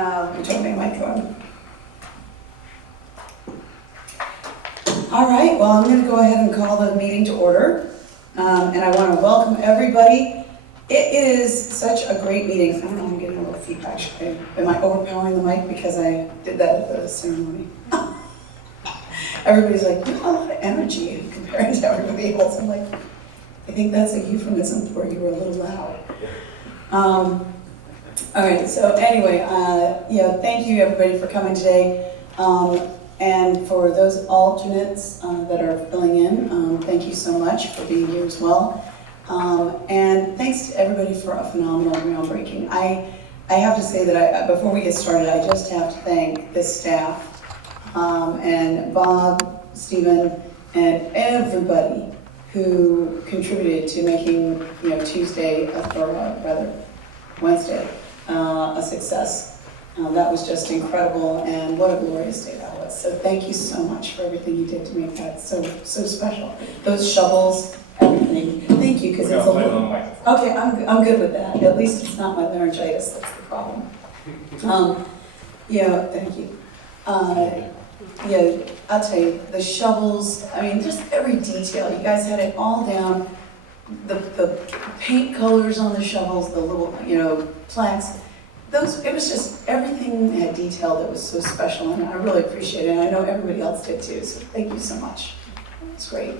You told me my phone. All right, well, I'm going to go ahead and call the meeting to order. And I want to welcome everybody. It is such a great meeting. I don't know, I'm getting a little feedback. Am I overpowering the mic because I did that at the ceremony? Everybody's like, you have a lot of energy compared to everybody else. I'm like, I think that's a euphemism for you were a little loud. All right, so anyway, thank you everybody for coming today. And for those alternates that are filling in, thank you so much for being here as well. And thanks to everybody for a phenomenal groundbreaking. I have to say that before we get started, I just have to thank this staff and Bob, Stephen, and everybody who contributed to making Tuesday, or rather Wednesday, a success. That was just incredible, and what a glorious day that was. So thank you so much for everything you did to make that so special. Those shovels, everything. Thank you, because it's a little... Okay, I'm good with that. At least it's not my laryngitis that's the problem. Thank you. I'll tell you, the shovels, I mean, just every detail. You guys had it all down. The paint colors on the shovels, the little, plaques. It was just, everything had detail that was so special, and I really appreciate it, and I know everybody else did too, so thank you so much. It's great.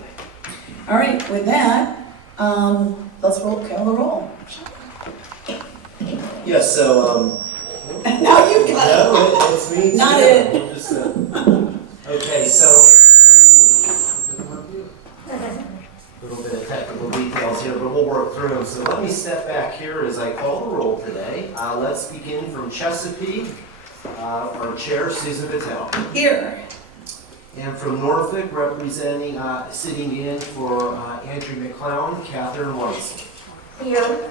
All right, with that, let's call the roll. Yes, so, now you've got it. No, it's me too. Not it. We'll just, okay, so, a little bit of technical details here, but we'll work through them. So let me step back here as I call the roll today. Let's begin from Chesapeake, our chair, Susan Patel. Here. And from Norfolk, representing, sitting in for Andrew McClown, Catherine Watson. Here.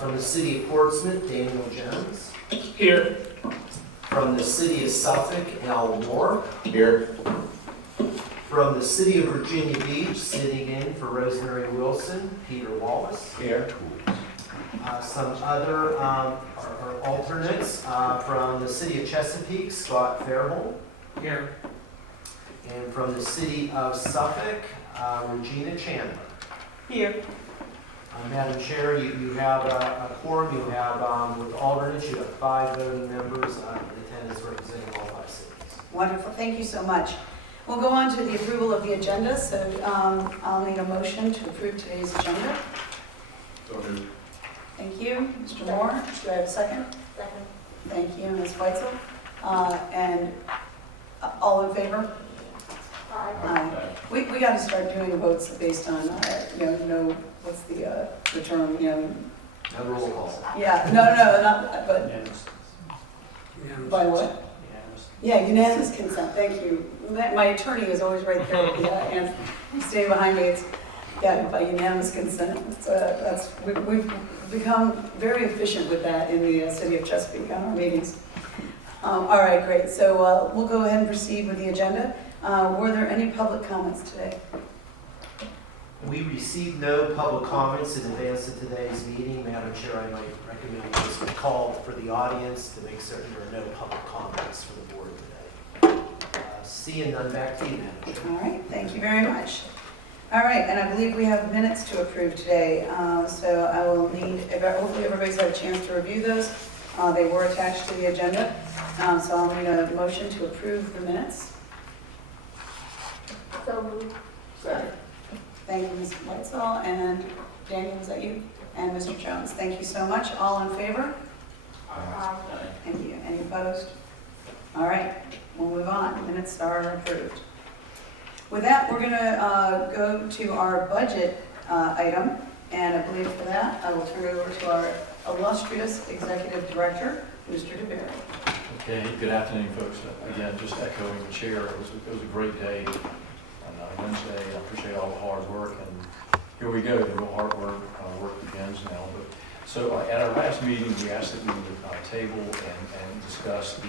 From the city of Portsmouth, Daniel Jones. Here. From the city of Suffolk, Al Moore. Here. From the city of Virginia Beach, sitting in for Rosemary Wilson, Peter Wallace. Here. Some other alternates from the city of Chesapeake, Scott Fairholm. Here. And from the city of Suffolk, Regina Chandler. Here. Madam Chair, you have a quorum. You have, with alternates, you have 5 voting members in attendance representing all 5 cities. Wonderful, thank you so much. We'll go on to the approval of the agenda, so I'll need a motion to approve today's agenda. So moved. Thank you, Mr. Moore. Do I have a second? Second. Thank you, Ms. Weitzel. And all in favor? Aye. We got to start doing votes based on, what's the term, No roll call. Yeah, no, not that, but by what? Yeah, unanimous consent, thank you. My attorney is always right there with the hand staying behind me. It's, by unanimous consent. We've become very efficient with that in the city of Chesapeake on our meetings. All right, great. So we'll go ahead and proceed with the agenda. Were there any public comments today? We received no public comments in advance of today's meeting. Madam Chair, I might recommend we just call for the audience to make certain there are no public comments for the board today. Seeing none, back to you, Madam Chair. All right, thank you very much. All right, and I believe we have minutes to approve today. So I will need, hopefully everybody's had a chance to review those. They were attached to the agenda. So I'll need a motion to approve the minutes. So moved. Thank you, Ms. Weitzel, and Daniel, is that you? And Mr. Jones, thank you so much. All in favor? Aye. Thank you. Any opposed? All right, we'll move on. Minutes are approved. With that, we're going to go to our budget item, and I believe for that, I will turn it over to our illustrious Executive Director, Mr. DeBerry. Okay, good afternoon, folks. Again, just echoing the chair, it was a great day on Wednesday. I appreciate all the hard work, and here we go. The real hard work begins now. But so at our last meeting, we asked that we would table and discuss the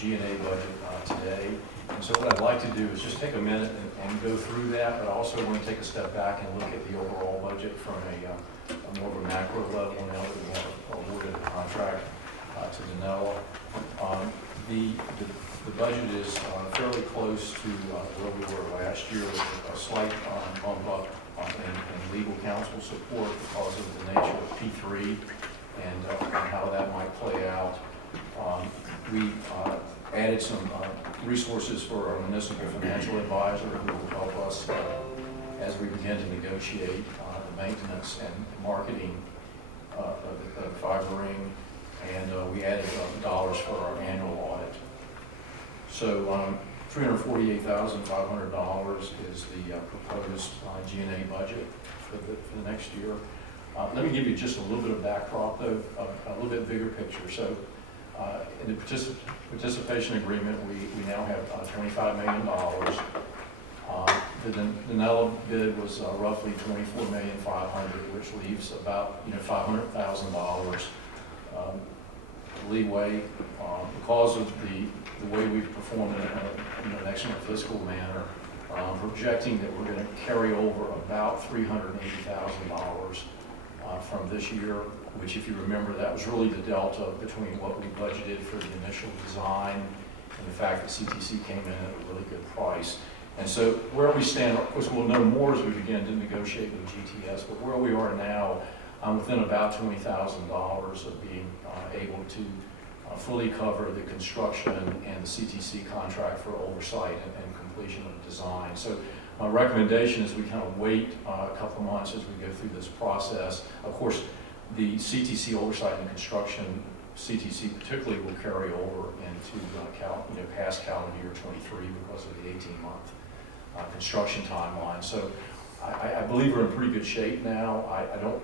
GNA budget today. And so what I'd like to do is just take a minute and go through that, but I also want to take a step back and look at the overall budget from a more of a macro level now that we have awarded a contract. to Danella. The budget is fairly close to where we were last year, with a slight bump up in legal counsel support because of the nature of P3 and how that might play out. We added some resources for our municipal financial advisor, who will help us as we begin to negotiate the maintenance and marketing of the fiber ring, and we added dollars for our annual audit. So $348,500 is the proposed GNA budget for the next year. Let me give you just a little bit of backdrop, though, a little bit bigger picture. So in the participation agreement, we now have $25 million. The Danella bid was roughly $24,500,000, which leaves about $500,000 leeway because of the way we've performed in an excellent fiscal manner. Projecting that we're going to carry over about $380,000 from this year, which, if you remember, that was really the delta between what we budgeted for the initial design and the fact that CTC came in at a really good price. And so where we stand, of course, we'll know more as we begin to negotiate with GTS, but where we are now, I'm within about $20,000 of being able to fully cover the construction and the CTC contract for oversight and completion of design. So my recommendation is we kind of wait a couple of months as we go through this process. Of course, the CTC oversight and construction, CTC particularly, will carry over into past calendar year 23 because of the 18-month construction timeline. So I believe we're in pretty good shape now. I don't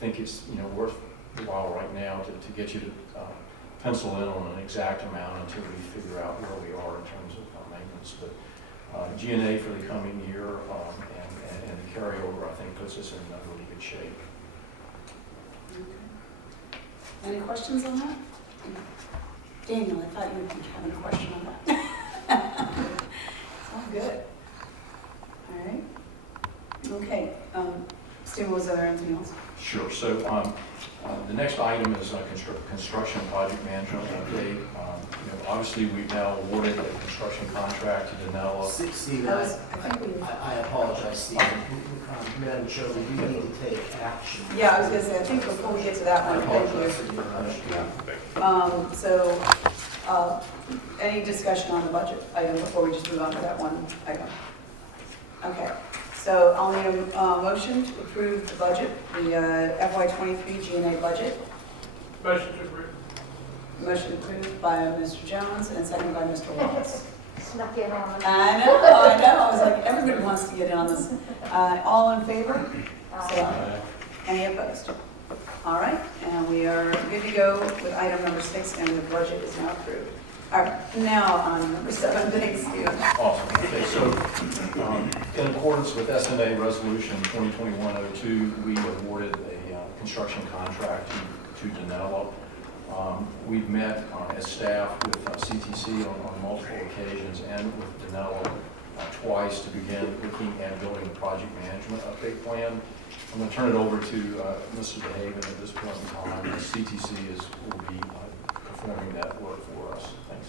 think it's worthwhile right now to get you to pencil in on an exact amount until we figure out where we are in terms of maintenance. But GNA for the coming year and the carryover, I think, puts us in a really good shape. Okay. Any questions on that? Daniel, I thought you would be having a question on that. It's all good. All right. Okay. Steve, was there anything else? Sure. So the next item is construction project management update. Obviously, we've now awarded a construction contract to Danella. Stephen, I apologize, Stephen. Madam Chair, we need to take action. Yeah, I was going to say, I think before we get to that one, I thank apologize you. for the interruption. Any discussion on the budget item before we just move on to that one item? Okay, so I'll need a motion to approve the budget, the FY23 GNA budget. Motion to approve. Motion approved by Mr. Jones and seconded by Mr. Wallace. Snuck in on it. I know. I was like, everybody wants to get in on this. All in favor? Say aye. Any opposed? All right, and we are good to go with item number 6, and the budget is now approved. All right, now on number 7, thanks, Steve. Awesome. Okay, so in accordance with SMA Resolution 2021-02, we awarded a construction contract to Danella. We've met as staff with CTC on multiple occasions and with Danella twice to begin looking at building a project management update plan. I'm going to turn it over to Mr. DeHaven at this point in time. CTC will be performing that work for us. Thanks.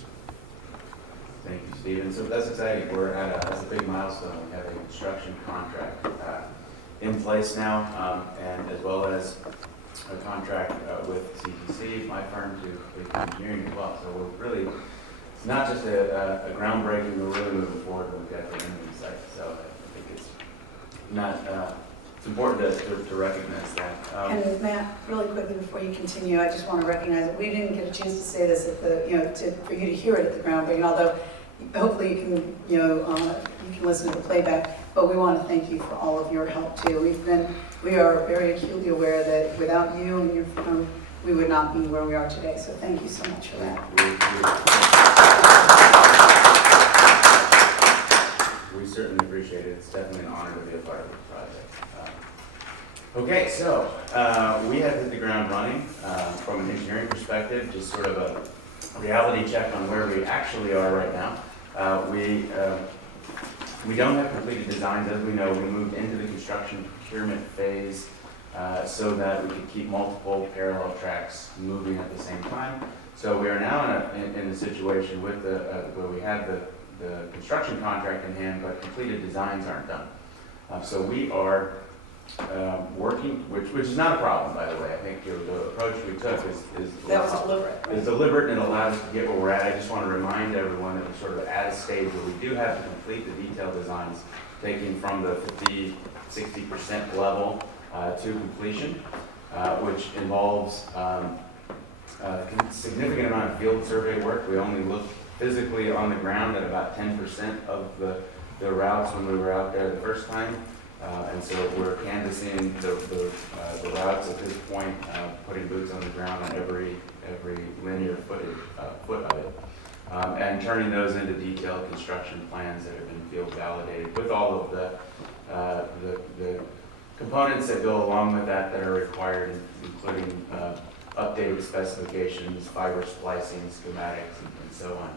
Thank you, Stephen. So that's exciting. We're at that's a big milestone. We have a construction contract in place now, and as well as a contract with CTC, my firm, to complete engineering as well. So we're really, it's not just a groundbreaking, we're really moving forward when we've got the end in sight. So I think it's not, it's important to recognize that. And Matt, really quickly before you continue, I just want to recognize that we didn't get a chance to say this at the, for you to hear it at the groundbreaking, although hopefully you can, you can listen to the playback, but we want to thank you for all of your help too. We are very acutely aware that without you and your firm, we would not be where we are today. So thank you so much for that. We certainly appreciate it. It's definitely an honor to be a part of this project. Okay, so we have hit the ground running from an engineering perspective, just sort of a reality check on where we actually are right now. We don't have completed designs. As we know, we moved into the construction procurement phase so that we could keep multiple parallel tracks moving at the same time. So we are now in a situation with where we have the construction contract in hand, but completed designs aren't done. So we are working, which is not a problem, by the way. I think the approach we took That was deliberate, right? is deliberate and allows us to get where we're at. I just want to remind everyone that we're sort of at a stage where we do have to complete the detailed designs, taking from the 50-60% level to completion, which involves a significant amount of field survey work. We only looked physically on the ground at about 10% of the routes when we were out there the first time. And so we're canvassing the routes at this point, putting boots on the ground on every linear foot of it, and turning those into detailed construction plans that have been field validated with all of the components that go along with that are required, including updated specifications, fiber splicing, schematics, and so on.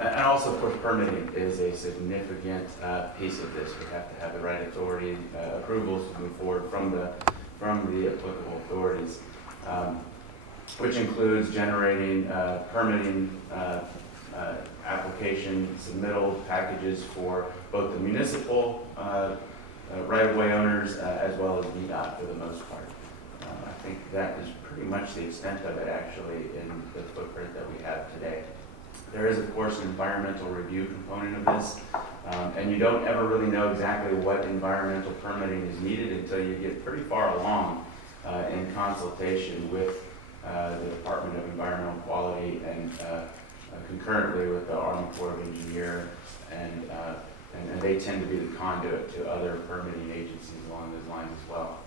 And also, of course, permitting is a significant piece of this. We have to have the right authority approvals to move forward from the applicable authorities, which includes generating permitting application submittal packages for both the municipal right-of-way owners as well as VDOT for the most part. I think that is pretty much the extent of it, actually, in the footprint that we have today. There is, of course, an environmental review component of this, and you don't ever really know exactly what environmental permitting is needed until you get pretty far along in consultation with the Department of Environmental Quality and concurrently with the Army Corps of Engineers, and they tend to be the conduit to other permitting agencies along those lines as well.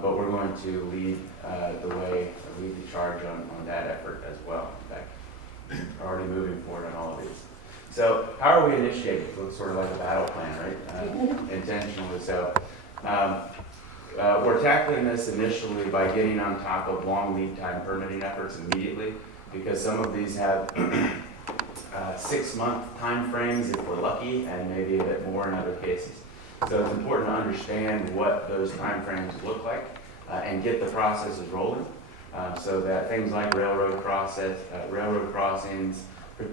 But we're going to lead the charge on that effort as well. In fact, we're already moving forward on all of these. So how are we initiating? It looks sort of like a battle plan, right? Intentionally so. We're tackling this initially by getting on top of long lead time permitting efforts immediately, because some of these have 6-month time frames if we're lucky, and maybe a bit more in other cases. So it's important to understand what those time frames look like and get the processes rolling. So that things like railroad crossings,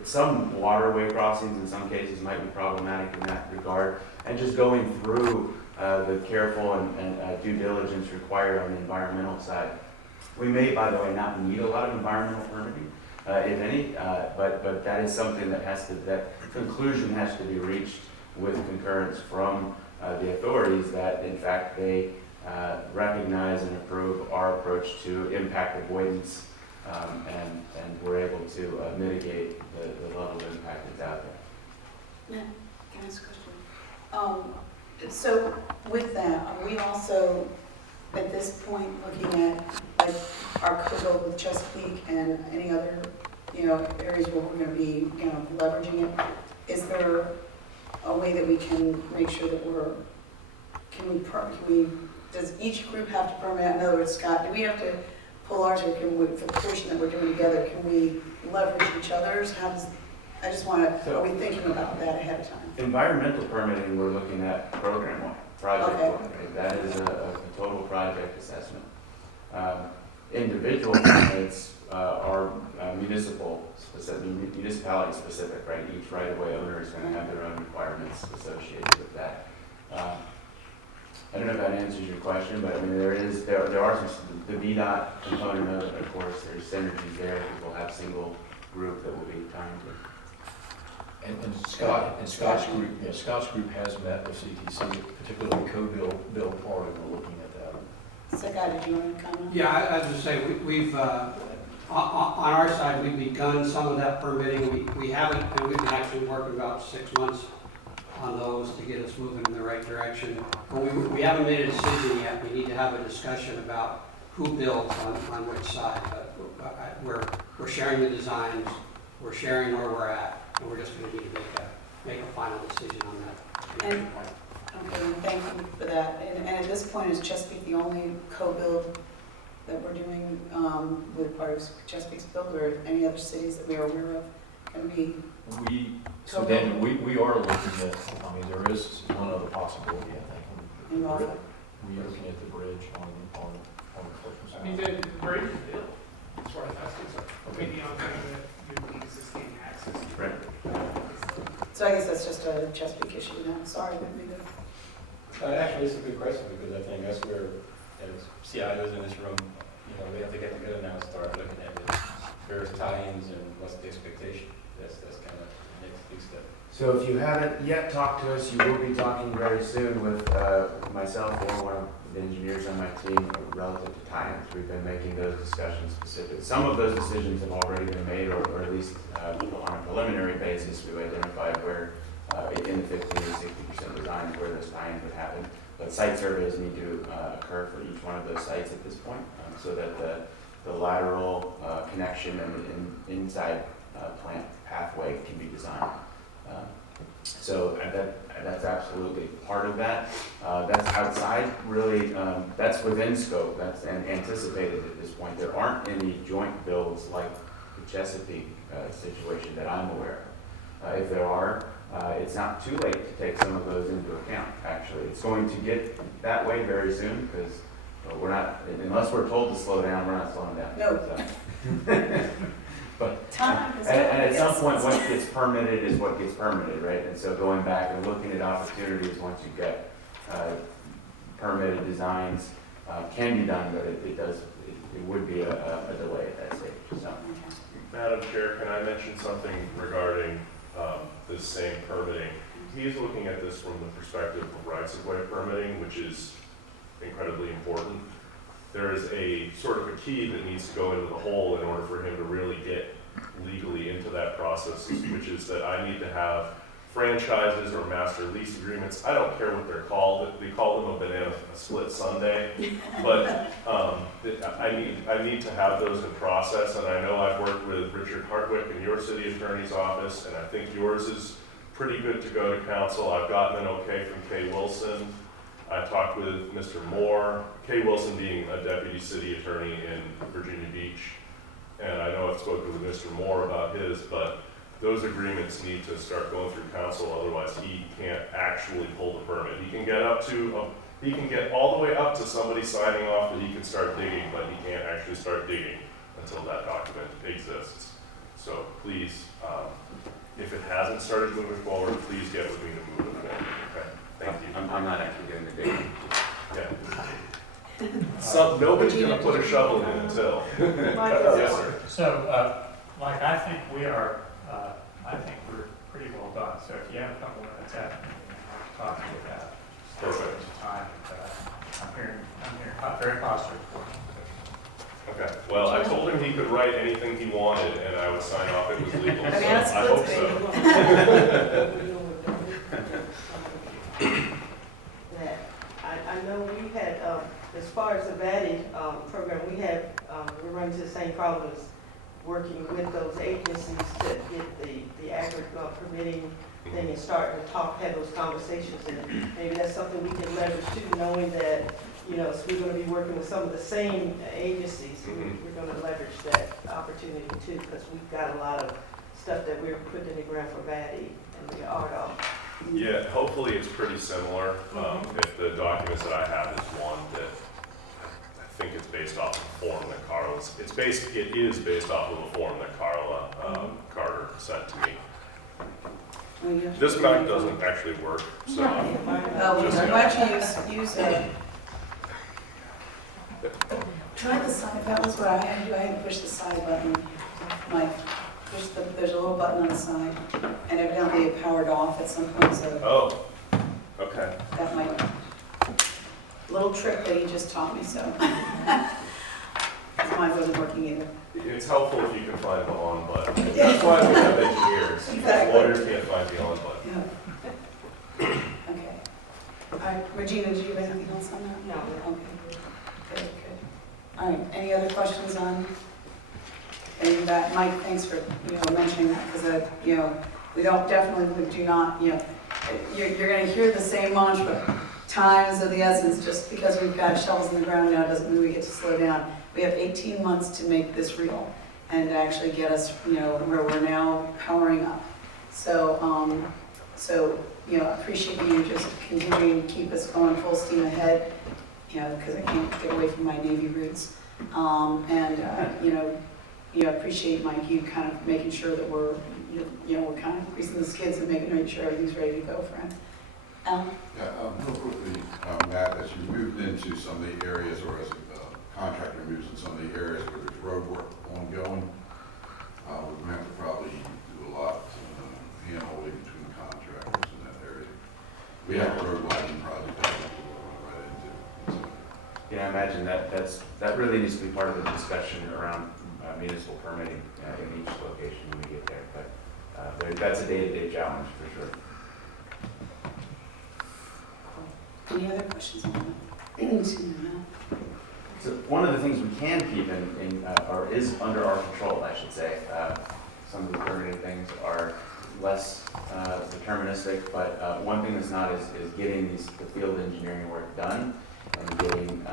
some waterway crossings in some cases might be problematic in that regard, and just going through the careful and due diligence required on the environmental side. We may, by the way, not need a lot of environmental permitting, if any, but that is something that conclusion has to be reached with concurrence from the authorities that, in fact, they recognize and approve our approach to impact avoidance, and we're able to mitigate the level of impact that's out there. Yeah, can I ask a question? So with that, are we also at this point looking at like our co-build with Chesapeake and any other areas where we're going to be leveraging it? Is there a way that we can make sure that does each group have to permit? In other words, Scott, do we have to pull ours, or can we, for the portion that we're doing together, can we leverage each other's? I just want to, are we thinking about that ahead of time? Environmental permitting, we're looking at program-wide, project-wide. Okay. That is a total project assessment. Individual permits are municipality specific, right? Each right-of-way owner is going to have their own requirements associated with that. I don't know if that answers your question, but I mean there are some, the VDOT component of it, of course, there's synergies there, because we'll have single group that will be timed to. And Scott's group has met with CTC, particularly the co-build part, and we're looking at that. So, Guy, did you want to comment? Yeah, I was just saying, we've, on our side, we've begun some of that permitting. We haven't, and we've been actually working about 6 months on those to get us moving in the right direction. But we haven't made a decision yet. We need to have a discussion about who builds on which side. But we're sharing the designs, we're sharing where we're at, and we're just going to need to make a final decision on that. And, okay, thank you for that. And at this point, is Chesapeake the only co-build that we're doing with part of Chesapeake's build, or any other cities that we are aware of can be? So then we are looking at, I mean, there is one other possibility, I think. In Norfolk? We're looking at the bridge on the I mean, the bridge is built. as far as that's concerned. Maybe on kind of you need existing access. to Right. So I guess that's just a Chesapeake issue now. Sorry, didn't mean to. Actually, it's a good question, because I think that's where, as CIOs in this room, we have to get together now and start looking at the various tie-ins and what's the expectation. That's kind of the next big step. So if you haven't yet talked to us, you will be talking very soon with myself or one of the engineers on my team relative to tie-ins. We've been making those discussions specific. Some of those decisions have already been made, or at least on a preliminary basis, we've identified where in the 50 to 60% design where those tie-ins would happen. But site surveys need to occur for each one of those sites at this point, so that the lateral connection and the inside plant pathway can be designed. So that's absolutely part of that. That's outside, really, that's within scope, that's anticipated at this point. There aren't any joint builds like the Chesapeake situation that I'm aware of. If there are, it's not too late to take some of those into account, actually. It's going to get that way very soon, because we're not, unless we're told to slow down, we're not slowing down. No. So. But Time is and at some yes. point, what gets permitted is what gets permitted, right? And so going back and looking at opportunities once you get permitted designs can be done, but it would be a delay at that stage. So. Madam Chair, can I mention something regarding this same permitting? He's looking at this from the perspective of rights-of-way permitting, which is incredibly important. There is a sort of a key that needs to go into the hole in order for him to really get legally into that process, which is that I need to have franchises or master lease agreements. I don't care what they're called. They call them a split Sunday, but I need to have those in process. And I know I've worked with Richard Hartwick in your city attorney's office, and I think yours is pretty good to go to council. I've gotten an okay from Kay Wilson. I talked with Mr. Moore, Kay Wilson being a deputy city attorney in Virginia Beach. And I know I've spoken with Mr. Moore about his, but those agreements need to start going through council, otherwise he can't actually pull the permit. He can get all the way up to somebody signing off that he can start digging, but he can't actually start digging until that document exists. So please, if it hasn't started moving forward, please get with me to move it forward. Okay, thank you. I'm not actually doing the digging. Yeah. Nobody's gonna put a shovel in until. Yes, sir. So, Mike, I think we're pretty well done. So if you have a couple minutes after me, I'll talk to you about Perfect. time. I'm hearing very positive reports. Okay, well, I told him he could write anything he wanted and I would sign off it was legal, so that's I hope good. so. That I know we had, as far as the VADI program, we're running into the same problem as working with those agencies to get the accurate permitting thing and start to have those conversations. And maybe that's something we can leverage too, knowing that, so we're going to be working with some of the same agencies. We're going to leverage that opportunity too, because we've got a lot of stuff that we're putting in the ground for VADI and the RDOF. Yeah, hopefully it's pretty similar. If the documents that I have is one that I think it's based off of a form that Carla's, it is based off of a form that Carla Carter sent to me. This Mac doesn't actually work, so. Why don't you use try the side, that was what I had to do, I had to push the side button, there's a little button on the side, and evidently it powered off at some point, so Oh, okay. that might, little trick that he just taught me, so. Mine wasn't working either. It's helpful if you can find the on button. That's why we have engineers. Exactly. Lawyers can't find the on button. Yeah. Okay. All right, Regina, do you have anything else on that? No. Okay. Good. All right, any other questions on any of that? Mike, thanks for, mentioning that, because, we do not, you're going to hear the same mantra. Time is of the essence. Just because we've got shovels in the ground now doesn't mean we get to slow down. We have 18 months to make this real and to actually get us, where we're now powering up. So, appreciate you just continuing to keep us going full steam ahead, because I can't get away from my Navy roots. Appreciate, Mike, you kind of making sure that we're kind of greasing the skids and making sure everything's ready to go for him. Alan? Yeah, real quickly, Matt, as you moved into some of the areas, or as a contractor moves in some of the areas where there's road work ongoing, we're going to have to probably do a lot hand-holding between contractors in that area. We have a road widening project that we're going right into. Yeah, I imagine that really needs to be part of the discussion around municipal permitting in each location when we get there. But that's a day-to-day challenge for sure. Any other questions on that? Excuse me, Matt. So one of the things we can keep or is under our control, I should say. Some of the permitting things are less deterministic, but one thing that's not is getting the field engineering work done and getting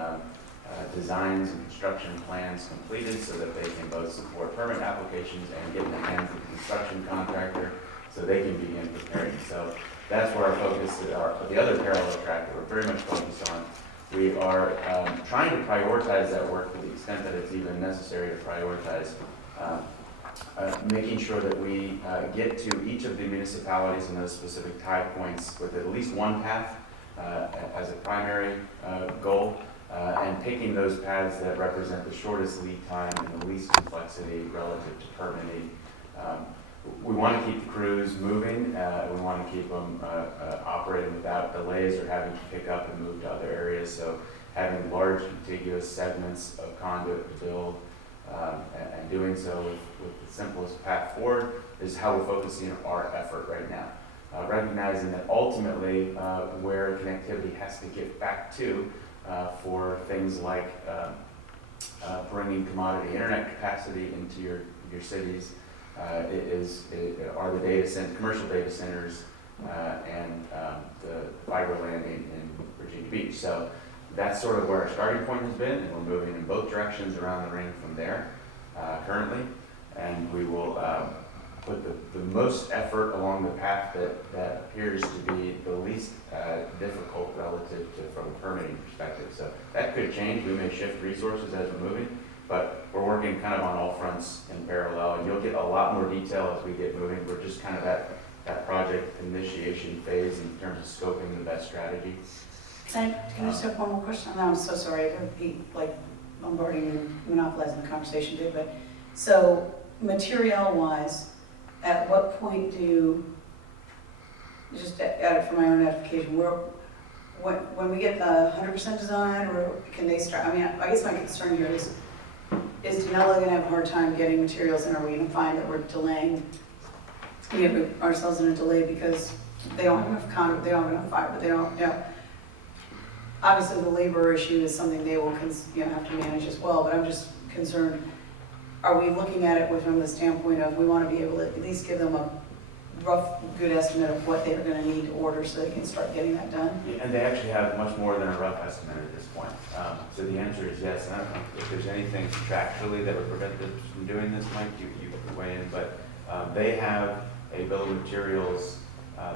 designs and construction plans completed so that they can both support permit applications and get in the hands of the construction contractor so they can begin preparing. So that's where our focus is. The other parallel track that we're very much focused on, we are trying to prioritize that work to the extent that it's even necessary to prioritize, making sure that we get to each of the municipalities and those specific tie points with at least one path as a primary goal, and picking those paths that represent the shortest lead time and the least complexity relative to permitting. We want to keep the crews moving. We want to keep them operating without delays or having to pick up and move to other areas. So having large contiguous segments of conduit to build and doing so with the simplest path forward is how we're focusing our effort right now. Recognizing that ultimately where connectivity has to get back to for things like bringing commodity internet capacity into your cities are the commercial data centers and the fiber landing in Virginia Beach. So that's sort of where our starting point has been, and we're moving in both directions around the ring from there currently. And we will put the most effort along the path that appears to be the least difficult relative to from a permitting perspective. So that could change. We may shift resources as we're moving, but we're working kind of on all fronts in parallel, and you'll get a lot more detail as we get moving. We're just kind of at that project initiation phase in terms of scoping the best strategy. Can I just have one more question? I'm so sorry to be bombarding and monopolizing the conversation too, but so material-wise, at what point just add it for my own edification, when we get the 100% design, or can they start? I mean, I guess my concern here is Denella going to have a hard time getting materials, and are we going to find that we're delaying, ourselves in a delay because they don't have enough conduit, they don't have enough fiber, they don't, obviously the labor issue is something they will have to manage as well, but I'm just concerned, are we looking at it from the standpoint of we want to be able to at least give them a rough, good estimate of what they're going to need to order so they can start getting that done? Yeah, and they actually have much more than a rough estimate at this point. So the answer is yes. And I don't know if there's anything contractually that would prevent them from doing this, Mike, you could weigh in, but they have a bill of materials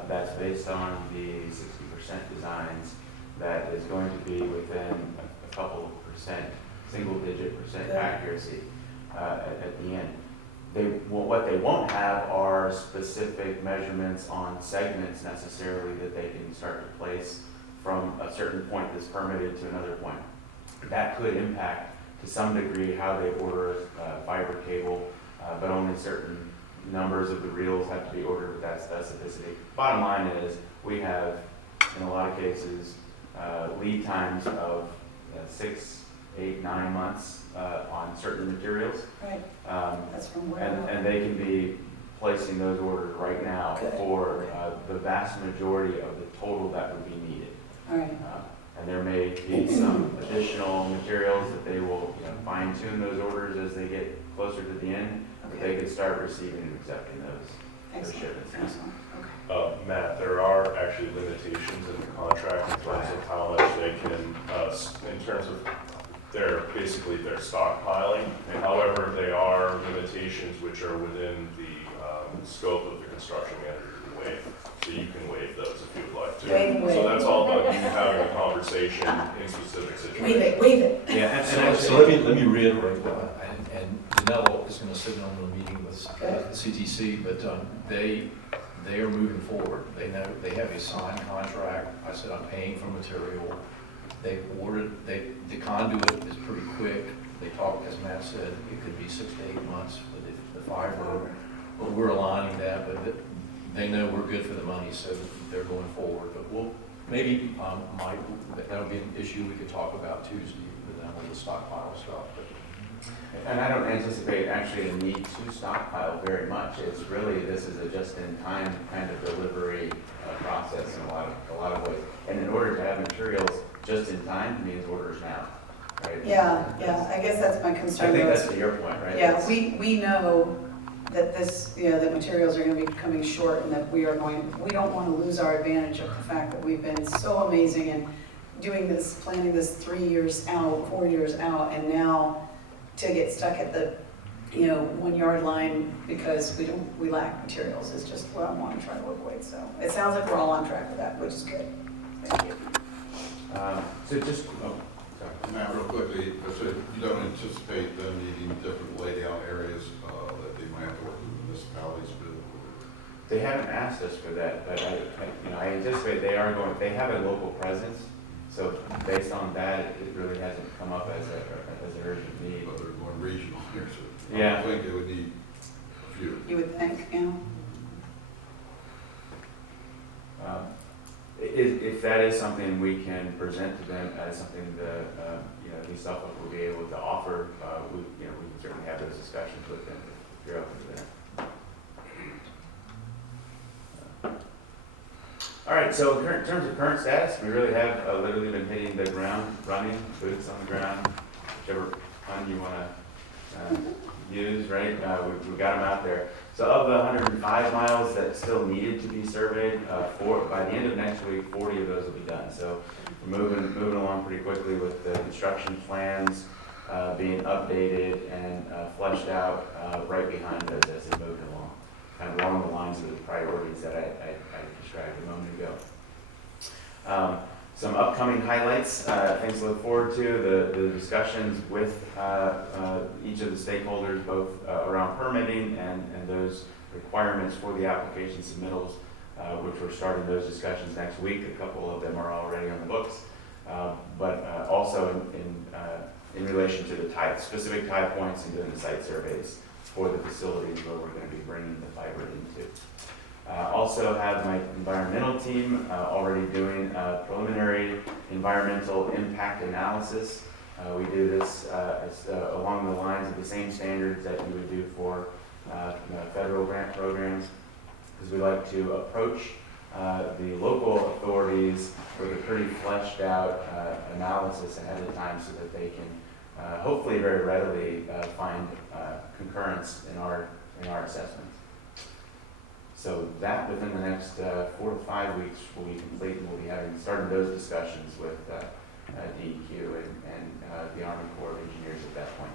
that's based on the 60% designs that is going to be within a couple of percent, single-digit percent accuracy at the end. What they won't have are specific measurements on segments necessarily that they can start to place from a certain point that's permitted to another point. That could impact to some degree how they order fiber cable, but only certain numbers of the reels have to be ordered with that specificity. Bottom line is we have, in a lot of cases, lead times of 6, 8, 9 months on certain materials. Right. That's from where. And they can be placing those orders right now for the vast majority of the total that would be needed. All right. And there may be some additional materials that they will fine tune those orders as they get closer to the end, but they could start receiving and accepting those shipments. Excellent. Okay. Matt, there are actually limitations in the contract in terms of how much they can, in terms of their stockpiling. However, they are limitations which are within the scope of the construction manager's waive. So you can waive those if you would like to. Waive. So that's all about you having a conversation in specific situations. Waive it. Yeah, and So actually, let me reiterate, and Janelle is gonna sit in on the meeting with the CTC, but they are moving forward. They know, they have a signed contract. I said, I'm paying for material. They ordered, the conduit is pretty quick. They talked, as Matt said, it could be 6 to 8 months for the fiber, but we're aligning that, but they know we're good for the money, so they're going forward. But we'll, maybe, Mike, that'll be an issue we could talk about Tuesday with them with the stockpile stuff. But and I don't anticipate actually a need to stockpile very much. It's really, this is a just-in-time kind of delivery process in a lot of ways. And in order to have materials just in time means orders now, right? Yeah, I guess that's my I concern. think though, that's is- to your point, right? Yeah, It's- we know that this, that materials are gonna be coming short and that we don't wanna lose our advantage of the fact that we've been so amazing in doing this, planning this 3 years out, 4 years out, and now to get stuck at the, 1 yard line because we lack materials is just what I wanna try to avoid. So it sounds like we're all on track with that, which is good. Thank you. So just, oh, sorry. Now, real quickly, so you don't anticipate them needing different laydown areas that they might have to work with the municipalities with? They haven't asked us for that, but I anticipate they are going, they have a local presence. So based on that, it really hasn't come up as an urgent need. But they're going regional here, so Yeah. I think they would need a few. You would think, If that is something we can present to them as something that, East Suffolk will be able to offer, we can certainly have those discussions with them if you're open to that. All right, so in terms of current status, we really have literally been hitting the ground running, boots on the ground, whichever pun you want to use, right? We got them out there. So of the 105 miles that still needed to be surveyed, by the end of next week, 40 of those will be done. So we're moving along pretty quickly with the construction plans being updated and fleshed out right behind those as they move along, kind of along the lines of the priorities that I described a moment ago. Some upcoming highlights, things to look forward to, the discussions with each of the stakeholders, both around permitting and those requirements for the application submittals, which we're starting those discussions next week. A couple of them are already on the books, but also in relation to the specific tie points and doing the site surveys for the facilities where we're going to be bringing the fiber into. Also have my environmental team already doing preliminary environmental impact analysis. We do this along the lines of the same standards that you would do for federal grant programs, because we like to approach the local authorities with a pretty fleshed out analysis ahead of time so that they can hopefully very readily find concurrence in our assessments. So that within the next 4 to 5 weeks will be complete, and we'll be starting those discussions with DEQ and the Army Corps of Engineers at that point.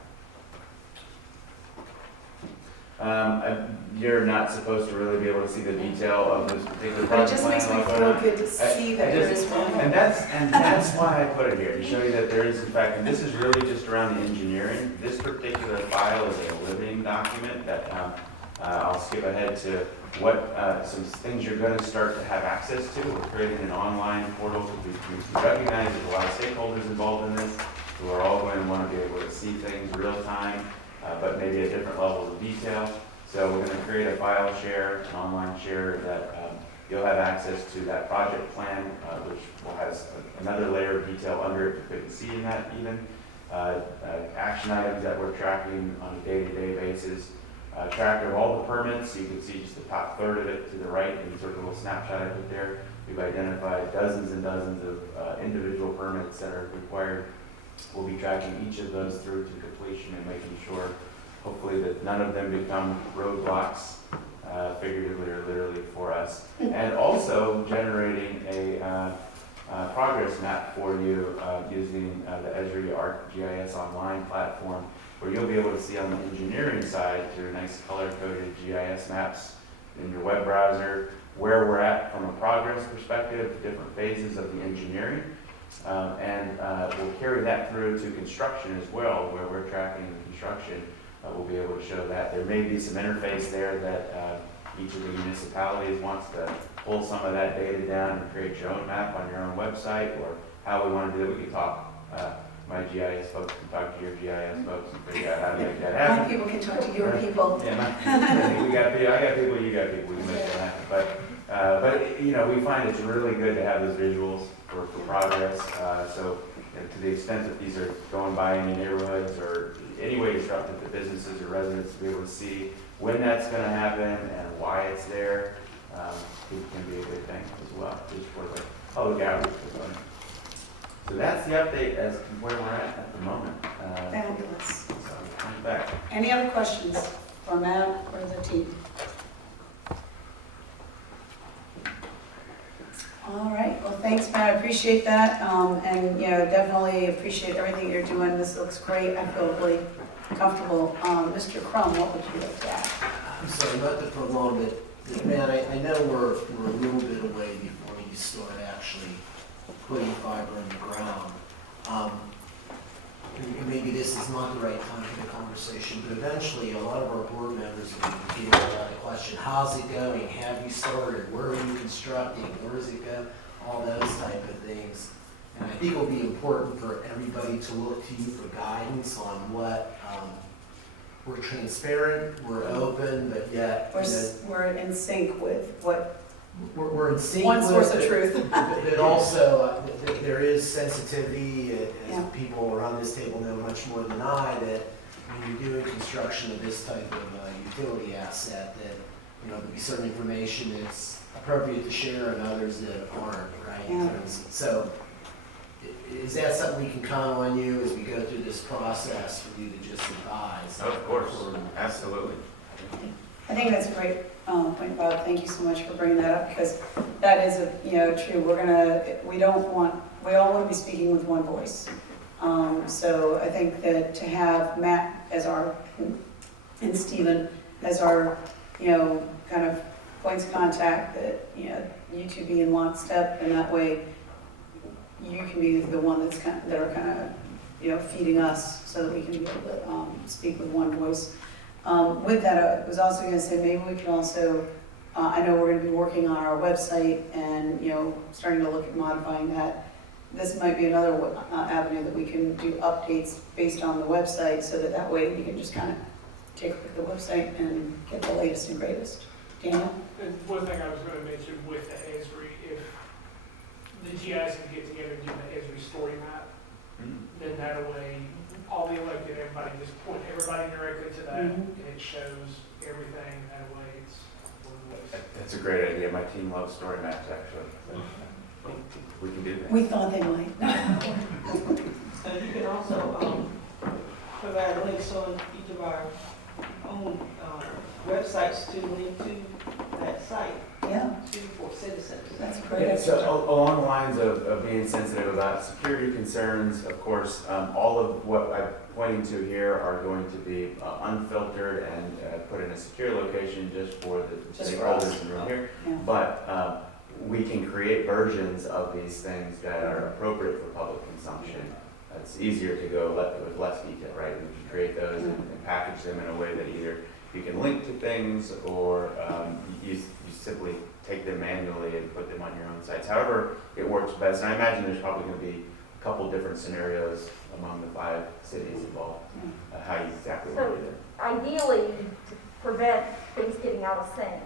You're not supposed to really be able to see the detail of this particular It project. just makes me feel good to see that there is one. And that's why I put it here, to show you that there is in fact, and this is really just around the engineering. This particular file is a living document that I'll skip ahead to what some things you're going to start to have access to. We're creating an online portal. We recognize there's a lot of stakeholders involved in this who are all going to want to be able to see things real time, but maybe at different levels of detail. So we're going to create a file share, an online share that you'll have access to that project plan, which has another layer of detail under it you couldn't see in that even. Action items that we're tracking on a day-to-day basis. Track of all the permits. You can see just the top third of it to the right in sort of a little snapshot I put there. We've identified dozens and dozens of individual permits that are required. We'll be tracking each of those through to completion and making sure, hopefully, that none of them become roadblocks, figuratively or literally, for us. And also generating a progress map for you using the Esri ArcGIS Online platform, where you'll be able to see on the engineering side through nice color-coded GIS maps in your web browser where we're at from a progress perspective, different phases of the engineering. We'll carry that through to construction as well, where we're tracking the construction. We'll be able to show that. There may be some interface there that each of the municipalities wants to pull some of that data down and create your own map on your own website, or how we want to do it. We can talk, my GIS folks can talk to your GIS folks and figure out how to make that My happen. people can talk to your people. Yeah, I got people, you got people, we can make that happen. But you know, we find it's really good to have those visuals for progress. So you know, to the extent that these are going by any neighborhoods or any way disruptive to businesses or residents, to be able to see when that's going to happen and why it's there, it can be a good thing as well, just for the public outreach. So that's the update as to where we're at the moment. Fabulous. So I'm back. Any other questions for Matt or the team? All right, well, thanks, Matt, I appreciate that, and, you know, definitely appreciate everything you're doing, this looks great, I feel really comfortable. Mr. Crum, what would you like to add? I'm sorry, not to prolong it, but man, I know we're a little bit away before you start actually putting fiber in the ground. And maybe this is not the right time for the conversation, but eventually a lot of our board members are going to be getting a lot of question. How's it going? Have you started? Where are you constructing? Where does it go? All those type of things. And I think it'll be important for everybody to look to you for guidance on what, we're transparent, we're open, but yet, We're in sync with what, we're in sync one with source of it, truth. but also, there is sensitivity, as Yeah. people around this table know much more than I, that when you're doing construction of this type of utility asset, that, you know, there'll be certain information that's appropriate to share and others that aren't, right? Yeah. So, is that something we can count on you as we go through this process for you to just advise? Of course, absolutely. I think that's a great point, Bob. Thank you so much for bringing that up, because that is true. We all want to be speaking with one voice. So I think that to have Matt as our, and Stephen as our, kind of points of contact, that, you two be in lockstep, and that way you can be the one that are kind of, feeding us so that we can be able to speak with one voice. With that, I was also going to say, maybe we can also, I know we're going to be working on our website and, starting to look at modifying that. This might be another avenue that we can do updates based on the website, so that way we can just kind of take a look at the website and get the latest and greatest. Daniel? And one thing I was going to mention with the ESRI, if the GIs can get together and do the ESRI story map, then that way, all the elected, everybody just point everybody directly to that, and it shows everything, that way it's one voice. That's a great idea. My team loves story maps, actually. We can do that. We thought they might. And you can also provide links on each of our own websites to link to that site Yeah, for citizens. that's a great Yeah, idea. so along the lines of being sensitive about security concerns, of course, all of what I'm pointing to here are going to be unfiltered and put in a secure location just for the Just for us. stakeholders in the room here. Yeah. But we can create versions of these things that are appropriate for public consumption. It's easier to go with less detail, right? We can create those and package them in a way that either you can link to things or you simply take them manually and put them on your own sites. However it works best. And I imagine there's probably going to be a couple different scenarios among the 5 cities involved, how you exactly want to do that. Ideally, to prevent things getting out of sync,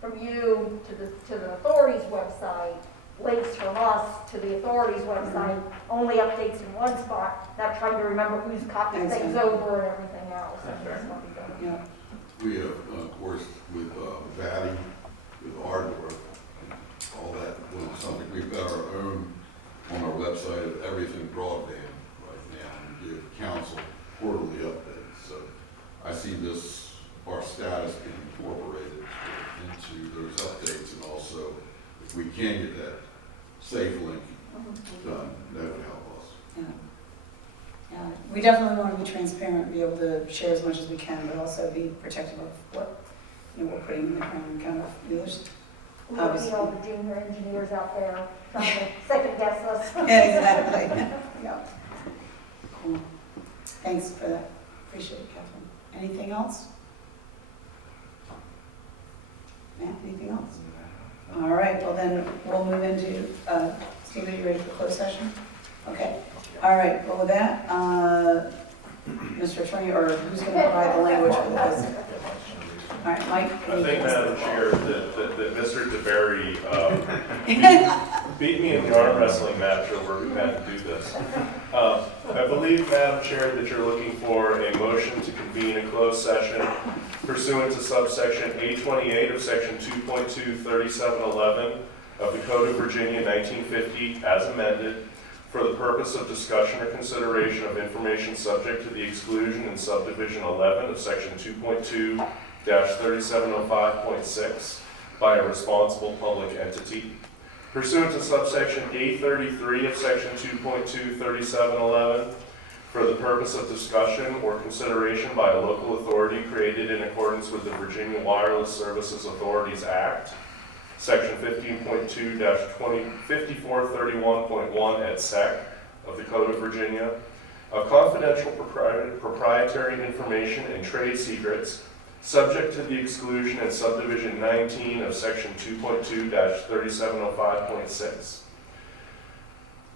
from you to the authority's website, links from us to the authority's website, only updates in one spot, not trying to remember who's copied things over and everything else. That's right. Yeah. We have, of course, with VATI, with hardware, all that, something, we've got our own on our website of everything broadband right now, and give council quarterly updates. So I see this, our status being incorporated into those updates, and also if we can get that safe link done, that would help us. Yeah. Yeah, we definitely want to be transparent, be able to share as much as we can, but also be protective of what, we're putting in the ground, kind of, there's We don't need all the junior engineers out there trying to second guess us. Yeah, exactly. Yeah. Cool. Thanks for that. Appreciate it, Catherine. Anything else? Matt, anything else? All right, well then, we'll move into, Steve, are you ready for closed session? Okay. All right, well with that, Mr. Attorney, or who's going to provide the language for this? All right, Mike. I think, Madam Chair, that Mr. DeBerry beat me in the arm wrestling match over who had to do this. I believe, Madam Chair, that you're looking for a motion to convene a closed session pursuant to subsection 828 of section 2.23711 of the Code of Virginia 1950 as amended for the purpose of discussion or consideration of information subject to the exclusion in subdivision 11 of section 2.2-3705.6 by a responsible public entity. Pursuant to subsection 833 of section 2.23711 for the purpose of discussion or consideration by a local authority created in accordance with the Virginia Wireless Services Authorities Act, section 15.2-5431.1 et sec of the Code of Virginia, of confidential proprietary information and trade secrets subject to the exclusion in subdivision 19 of section 2.2-3705.6.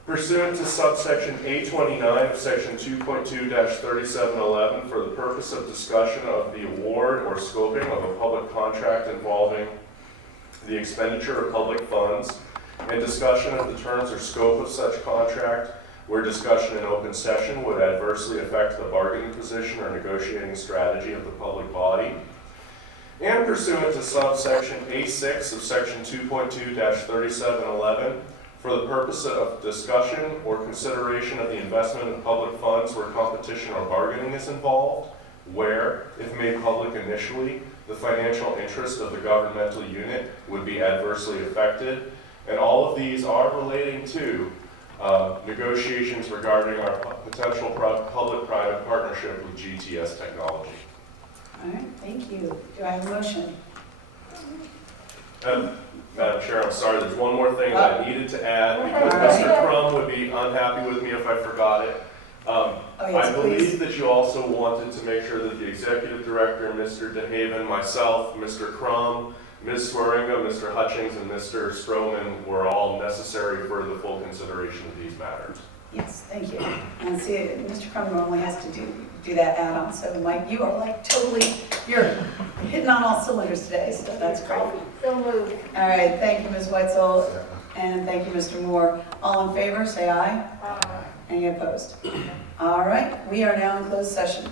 Pursuant to subsection 829 of section 2.2-3711 for the purpose of discussion of the award or scoping of a public contract involving the expenditure of public funds and discussion of the terms or scope of such contract where discussion in open session would adversely affect the bargaining position or negotiating strategy of the public body. And pursuant to subsection A6 of section 2.2-3711 for the purpose of discussion or consideration of the investment of public funds where competition or bargaining is involved, where, if made public initially, the financial interest of the governmental unit would be adversely affected. And all of these are relating to negotiations regarding our potential public-private partnership with GTS Technology. All right, thank you. Do I have a motion? Madam Chair, I'm sorry, there's one more thing that I needed to add because Mr. Crum would be unhappy with me if I forgot it. Yes, I believe please. that you also wanted to make sure that the Executive Director, Mr. DeHaven, myself, Mr. Crum, Ms. Swearinga, Mr. Hutchings, and Mr. Stroman were all necessary for the full consideration of these matters. Yes, thank you. And see, Mr. Crum normally has to do that add-on, so Mike, you are like totally, you're hitting on all cylinders today, so that's great. So moved. All right, thank you, Ms. Wetzel, and thank you, Mr. Moore. All in favor, say aye. Any opposed? All right, we are now in closed session.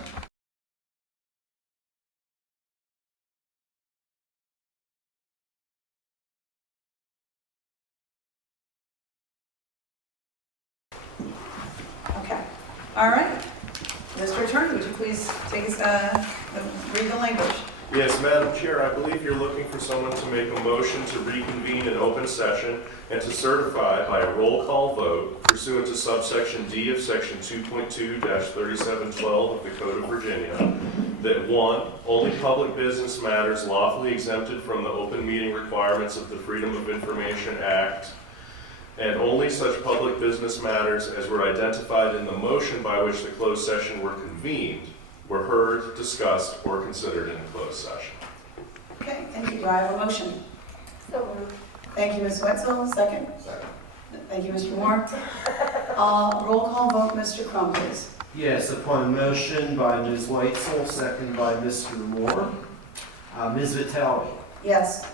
Okay, all right. Mr. Attorney, would you please take us, read the language? Yes, Madam Chair, I believe you're looking for someone to make a motion to reconvene an open session and to certify by a roll call vote pursuant to subsection D of section 2.2-3712 of the Code of Virginia that 1, only public business matters lawfully exempted from the open meeting requirements of the Freedom of Information Act and only such public business matters as were identified in the motion by which the closed session were convened were heard, discussed, or considered in closed session. Okay, thank you. Do I have a motion? So moved. Thank you, Ms. Wetzel. Second. Second. Thank you, Mr. Moore. Roll call vote, Mr. Crum, please. Yes, upon motion by Ms. Weitzel, second by Mr. Moore. Ms. Vitale, Yes.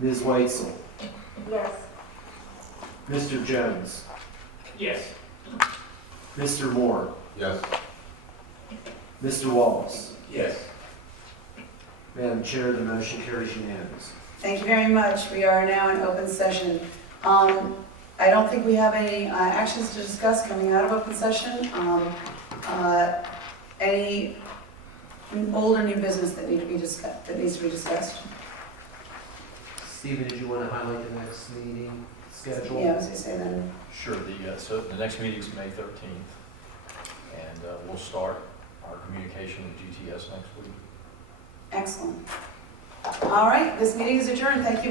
Ms. Weitzel, Yes. Mr. Jones, Yes. Mr. Moore, Yes. Mr. Wallace. Yes. Madam Chair, the motion carries unanimous. Thank you very much. We are now in open session. I don't think we have any actions to discuss coming out of open session. Any old or new business that needs to be discussed? Stephen, did you want to highlight the next meeting schedule? Yeah, as I say then. Sure, so the next meeting's May 13th, and we'll start our communication with GTS next week. Excellent. All right, this meeting is adjourned. Thank you very